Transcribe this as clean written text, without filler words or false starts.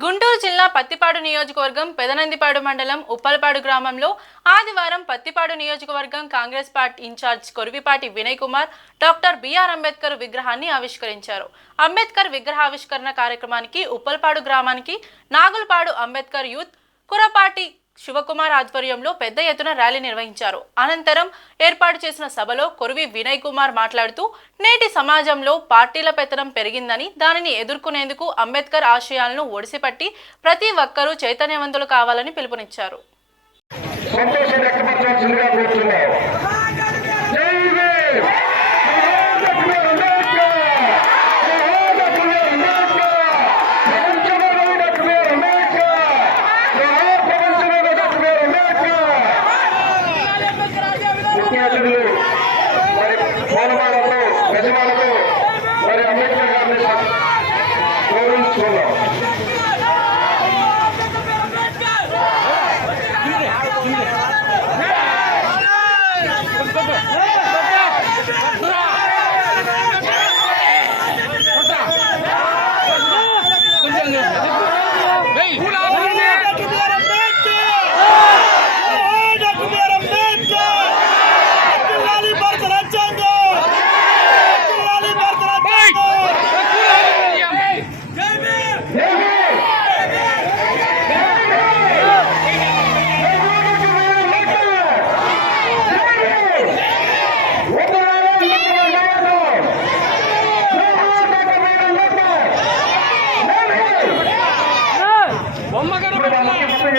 గుంటూరు జిల్లా పత్తిపాడు నియోజకవర్గం పెదనందిపాడు మండలం ఉప్పలపాడు గ్రామంలో ఆదివారం పత్తిపాడు నియోజకవర్గం Congress party incharge Korivipati Vinay Kumar doctor BR Ambedkar విగ్రహాన్ని ఆవిష్కరించారు. అంబేద్కర్ విగ్రహావిష్కరణ కార్యక్రమానికి ఉప్పలపాడు గ్రామానికి నాగులపాడు అంబేద్కర్ యూత్ కురపాటి శివకుమార్ ఆధ్వర్యంలో పెద్ద ఎత్తున ర్యాలీ నిర్వహించారు. అనంతరం ఏర్పాటు చేసిన సభలో కొరివి వినయ్ కుమార్ మాట్లాడుతూ నేటి సమాజంలో పార్టీల పెత్తనం పెరిగిందని, దానిని ఎదుర్కొనేందుకు అంబేద్కర్ ఆశయాలను ఒడిసిపట్టి ప్రతి ఒక్కరూ చైతన్యవంతులు కావాలని పిలుపునిచ్చారు. సంతోషం వ్యక్తపరచాల్సిందిగా కోరుతున్నాం.